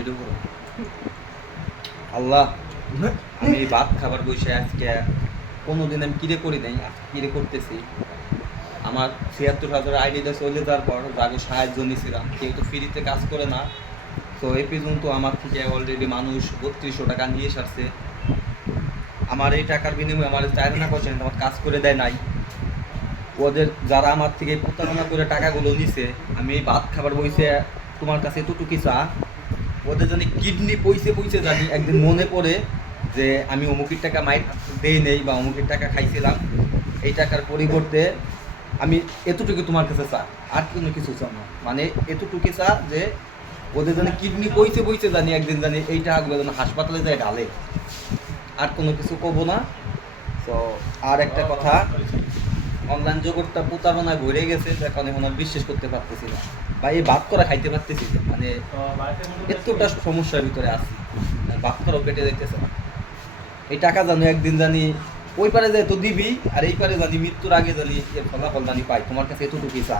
Video করো। আল্লাহ, আমি ভাত খাবার বসে আজকে কোনোদিন আমি কিরে করি নাই, আজকে কিরে করতেছি। আমার ৭৬,০০০ আইডিটা চলে যাওয়ার পর যাকে সাহায্য নিয়েছিলাম কেউ তো ফ্রিতে কাজ করে না। তো এই পর্যন্ত আমার থেকে অলরেডি মানুষ ৩২০০ টাকা নিয়ে সারছে। আমার এই টাকার বিনিময়ে আমার ৪.৫% আমার কাজ করে দেয় নাই। ওদের যারা আমার থেকে প্রতারণা করে টাকাগুলো নিছে, আমি এই ভাত খাবার বইছে তোমার কাছে এতটুকু চা, ওদের জানি কিডনি পয়সে পয়সে জানি একদিন মনে পড়ে যে আমি অমুকের টাকা মাইর দেই নেই বা অমুকের টাকা খাইছিলাম, এই টাকার পরিবর্তে আমি এতটুকু তোমার কাছে চা, আর কোনো কিছু চা না। মানে এতটুকু চা যে ওদের জানি কিডনি পয়সে পয়সে জানি একদিন জানি এই টাকাগুলো যেন হাসপাতালে যায় ঢালে, আর কোনো কিছু কবো না। তো আর একটা কথা, অনলাইন জগৎটা প্রতারণায় ভরে গেছে, এখন এখন আর বিশ্বাস করতে পারতেছি না বা এই ভাত করা খাইতে পারতেছি না। মানে এতটা সমস্যার ভিতরে আছি, ভাত করাও পেটে যাইতেছে না। এই টাকা জানি একদিন জানি ওই পারে যায় তো দিবি, আর এই পারে জানি মৃত্যুর আগে জানি এর ফলাফল জানি পাই। তোমার কাছে এতটুকুই চা।